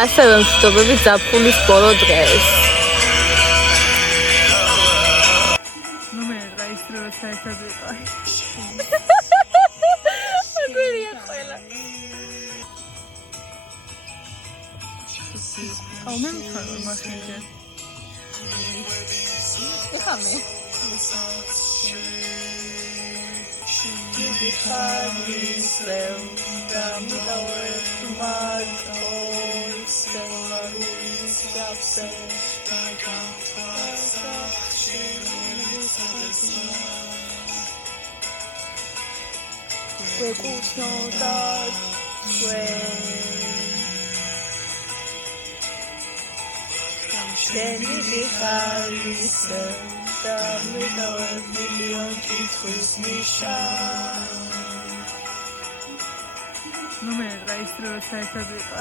ასევე მშვიდობები ზაფხულის ბოლო დღეს. ნუ მე რაისტროა საერთოდ იყო. აგერია ყველა. აუ მე მთავარ მაშინზე. ეხა მე. ნუ მე რაისტროა საერთოდ იყო.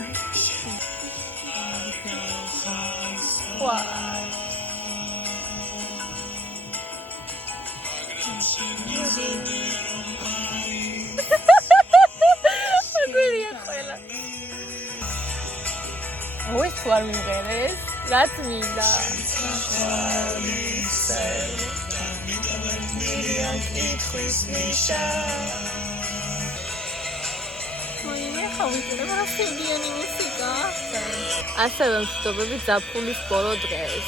აგერია ყველა. ოი თუ არ მიმღერეს, რაც მინდა. ასევე მშვიდობები ზაფხულის ბოლო დღეს.